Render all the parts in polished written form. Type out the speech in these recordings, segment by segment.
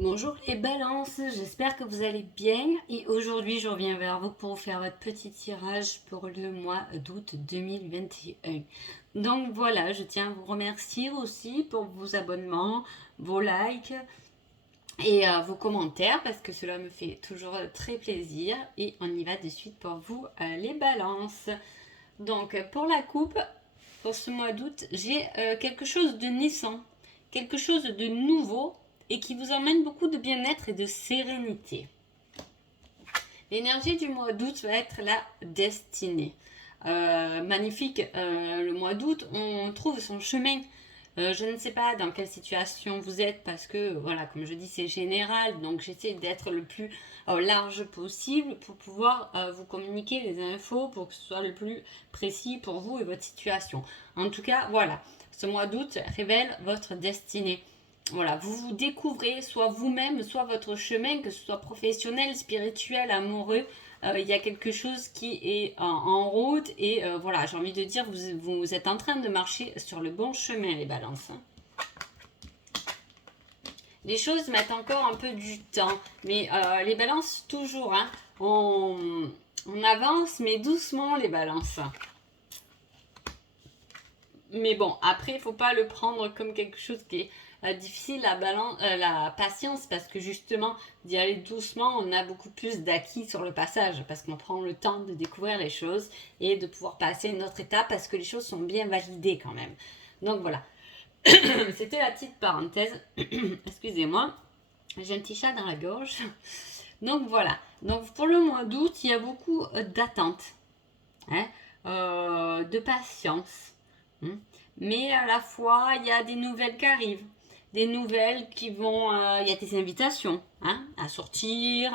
Bonjour les balances, j'espère que vous allez bien et aujourd'hui je reviens vers vous pour vous faire votre petit tirage pour le mois d'août 2021. Donc voilà, je tiens à vous remercier aussi pour vos abonnements, vos likes et vos commentaires parce que cela me fait toujours très plaisir et on y va de suite pour vous les balances. Donc pour la coupe, pour ce mois d'août, j'ai quelque chose de naissant, quelque chose de nouveau et qui vous emmène beaucoup de bien-être et de sérénité. L'énergie du mois d'août va être la destinée. Magnifique, le mois d'août, on trouve son chemin. Je ne sais pas dans quelle situation vous êtes parce que, voilà, comme je dis, c'est général. Donc, j'essaie d'être le plus large possible pour pouvoir vous communiquer les infos pour que ce soit le plus précis pour vous et votre situation. En tout cas, voilà, ce mois d'août révèle votre destinée. Voilà, vous vous découvrez soit vous-même, soit votre chemin, que ce soit professionnel, spirituel, amoureux. Il y a quelque chose qui est en route et voilà, j'ai envie de dire, vous êtes en train de marcher sur le bon chemin, les balances. Les choses mettent encore un peu du temps, mais les balances, toujours, hein, on avance, mais doucement, les balances. Mais bon, après, il ne faut pas le prendre comme quelque chose qui est difficile, la patience, parce que justement, d'y aller doucement, on a beaucoup plus d'acquis sur le passage, parce qu'on prend le temps de découvrir les choses et de pouvoir passer à une autre étape, parce que les choses sont bien validées quand même. Donc voilà, c'était la petite parenthèse. Excusez-moi, j'ai un petit chat dans la gorge. Donc voilà, donc pour le mois d'août, il y a beaucoup d'attentes, hein, de patience. Mais à la fois, il y a des nouvelles qui arrivent. Des nouvelles qui vont... il y a des invitations hein, à sortir,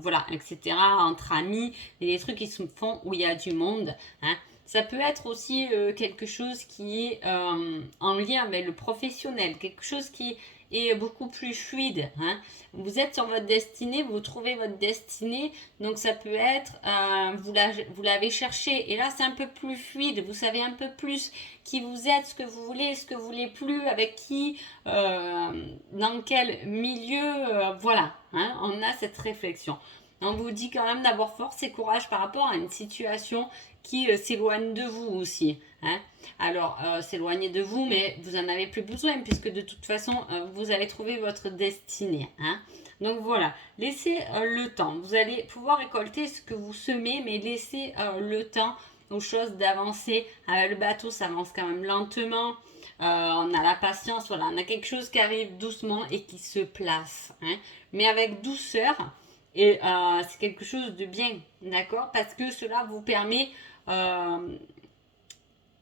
voilà, etc. Entre amis. Et des trucs qui se font où il y a du monde. Hein. Ça peut être aussi quelque chose qui est en lien avec le professionnel. Quelque chose qui est beaucoup plus fluide. Hein. Vous êtes sur votre destinée, vous trouvez votre destinée. Donc ça peut être, vous l'avez cherché. Et là, c'est un peu plus fluide. Vous savez un peu plus qui vous êtes, ce que vous voulez, ce que vous voulez plus, avec qui, dans quel milieu, voilà, hein, on a cette réflexion. On vous dit quand même d'avoir force et courage par rapport à une situation qui s'éloigne de vous aussi. Hein. Alors, s'éloigner de vous, mais vous n'en avez plus besoin puisque de toute façon, vous allez trouver votre destinée. Hein. Donc voilà, laissez le temps. Vous allez pouvoir récolter ce que vous semez, mais laissez le temps aux choses d'avancer. Le bateau s'avance quand même lentement. On a la patience, voilà, on a quelque chose qui arrive doucement et qui se place. Hein, mais avec douceur. Et c'est quelque chose de bien, d'accord? Parce que cela vous permet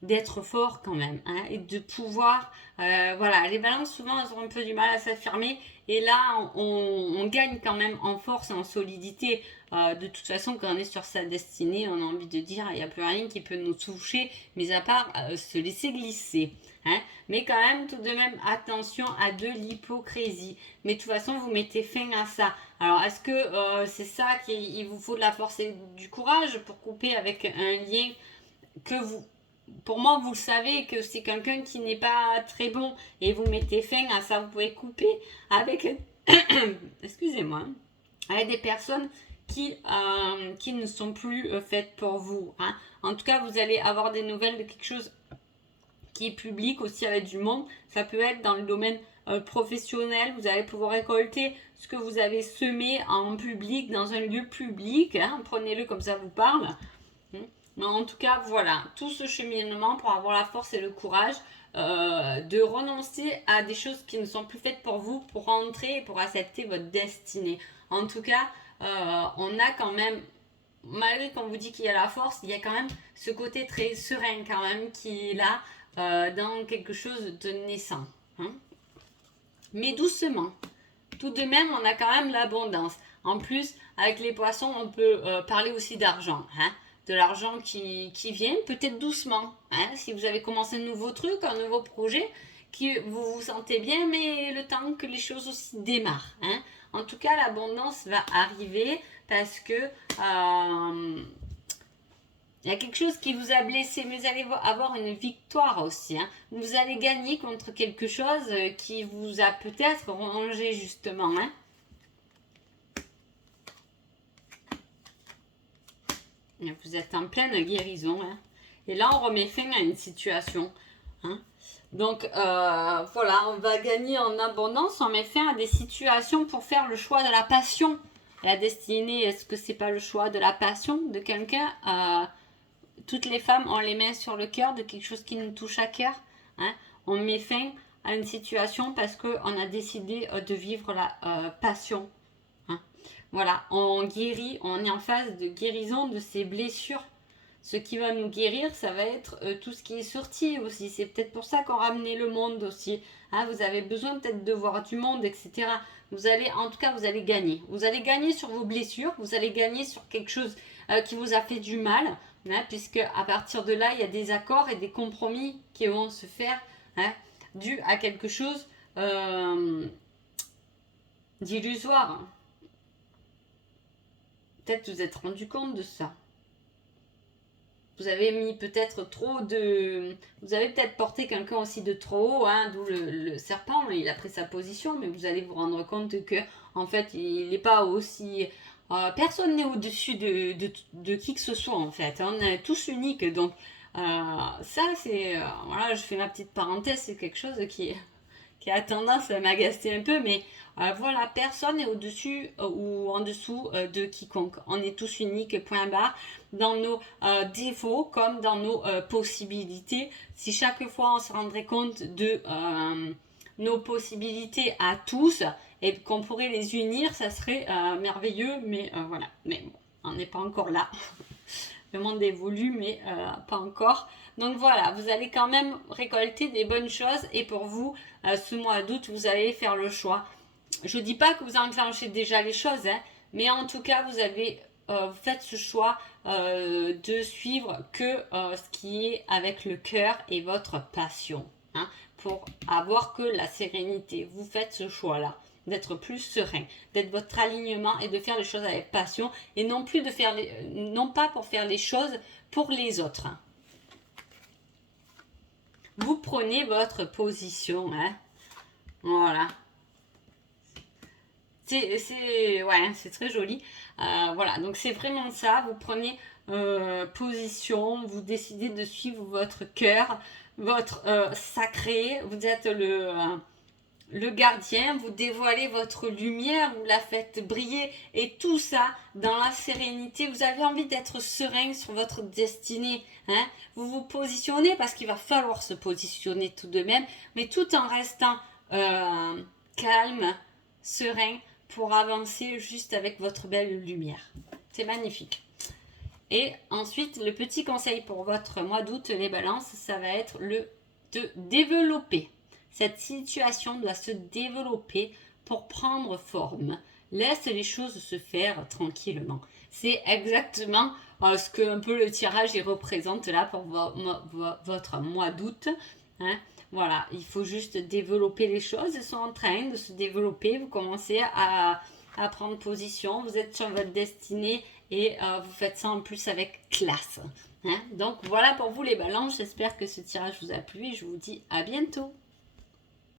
d'être fort quand même hein, et de pouvoir voilà, les balances souvent elles ont un peu du mal à s'affirmer et là on gagne quand même en force et en solidité. De toute façon quand on est sur sa destinée on a envie de dire il n'y a plus rien qui peut nous toucher mis à part se laisser glisser hein. Mais quand même tout de même attention à de l'hypocrisie, mais de toute façon vous mettez fin à ça. Alors est-ce que c'est ça qu'il vous faut de la force et du courage pour couper avec un lien que vous, pour moi, vous le savez que c'est quelqu'un qui n'est pas très bon et vous mettez fin à ça. Vous pouvez couper avec, excusez-moi, avec des personnes qui ne sont plus faites pour vous. Hein. En tout cas, vous allez avoir des nouvelles de quelque chose qui est public aussi avec du monde. Ça peut être dans le domaine professionnel. Vous allez pouvoir récolter ce que vous avez semé en public, dans un lieu public. Hein. Prenez-le comme ça vous parle. Mais en tout cas, voilà, tout ce cheminement pour avoir la force et le courage de renoncer à des choses qui ne sont plus faites pour vous, pour rentrer et pour accepter votre destinée. En tout cas, on a quand même, malgré qu'on vous dit qu'il y a la force, il y a quand même ce côté très serein quand même qui est là dans quelque chose de naissant. Hein. Mais doucement. Tout de même, on a quand même l'abondance. En plus, avec les poissons, on peut parler aussi d'argent. Hein. De l'argent qui vient, peut-être doucement. Hein. Si vous avez commencé un nouveau truc, un nouveau projet, qui vous vous sentez bien, mais le temps que les choses aussi démarrent. Hein. En tout cas, l'abondance va arriver parce que Il y a quelque chose qui vous a blessé, mais vous allez avoir une victoire aussi. Hein. Vous allez gagner contre quelque chose qui vous a peut-être rongé justement. Hein. Vous êtes en pleine guérison. Hein. Et là, on remet fin à une situation. Hein. Donc, voilà, on va gagner en abondance. On met fin à des situations pour faire le choix de la passion. La destinée, est-ce que c'est pas le choix de la passion de quelqu'un toutes les femmes ont les mains sur le cœur de quelque chose qui nous touche à cœur. Hein. On met fin à une situation parce qu'on a décidé de vivre la passion. Hein. Voilà, on guérit, on est en phase de guérison de ces blessures. Ce qui va nous guérir, ça va être tout ce qui est sorti aussi. C'est peut-être pour ça qu'on ramenait le monde aussi. Hein, vous avez besoin peut-être de voir du monde, etc. Vous allez, en tout cas, vous allez gagner. Vous allez gagner sur vos blessures. Vous allez gagner sur quelque chose qui vous a fait du mal. Hein, puisque à partir de là, il y a des accords et des compromis qui vont se faire hein, dû à quelque chose d'illusoire. Peut-être vous êtes rendu compte de ça. Vous avez mis peut-être trop de... Vous avez peut-être porté quelqu'un aussi de trop haut, hein, d'où le serpent, il a pris sa position, mais vous allez vous rendre compte que en fait, il n'est pas aussi... personne n'est au-dessus de qui que ce soit, en fait. On est tous uniques, donc ça, c'est... voilà, je fais ma petite parenthèse, c'est quelque chose qui a tendance à m'agacer un peu, mais voilà, personne n'est au-dessus ou en dessous de quiconque. On est tous uniques, point barre, dans nos défauts comme dans nos possibilités. Si chaque fois on se rendrait compte de nos possibilités à tous et qu'on pourrait les unir, ça serait merveilleux, mais voilà. Mais bon, on n'est pas encore là. Le monde évolue, mais pas encore. Donc voilà, vous allez quand même récolter des bonnes choses et pour vous, ce mois d'août, vous allez faire le choix. Je ne dis pas que vous enclenchez déjà les choses, hein, mais en tout cas, vous faites ce choix de suivre que ce qui est avec le cœur et votre passion, hein, pour avoir que la sérénité. Vous faites ce choix-là, d'être plus serein, d'être votre alignement et de faire les choses avec passion et non plus de faire non pas pour faire les choses pour les autres. Hein. Vous prenez votre position, hein. Voilà. C'est très joli. Voilà, donc c'est vraiment ça. Vous prenez position, vous décidez de suivre votre cœur, votre sacré. Vous êtes le gardien, vous dévoilez votre lumière, vous la faites briller et tout ça dans la sérénité. Vous avez envie d'être serein sur votre destinée. Hein. Vous vous positionnez parce qu'il va falloir se positionner tout de même, mais tout en restant calme, serein pour avancer juste avec votre belle lumière. C'est magnifique. Et ensuite, le petit conseil pour votre mois d'août, les balances, ça va être de développer. Cette situation doit se développer pour prendre forme. Laisse les choses se faire tranquillement. C'est exactement ce que un peu le tirage il représente là pour votre mois d'août. Hein. Voilà, il faut juste développer les choses. Elles sont en train de se développer. Vous commencez à prendre position. Vous êtes sur votre destinée et vous faites ça en plus avec classe. Hein. Donc voilà pour vous les balances. J'espère que ce tirage vous a plu et je vous dis à bientôt.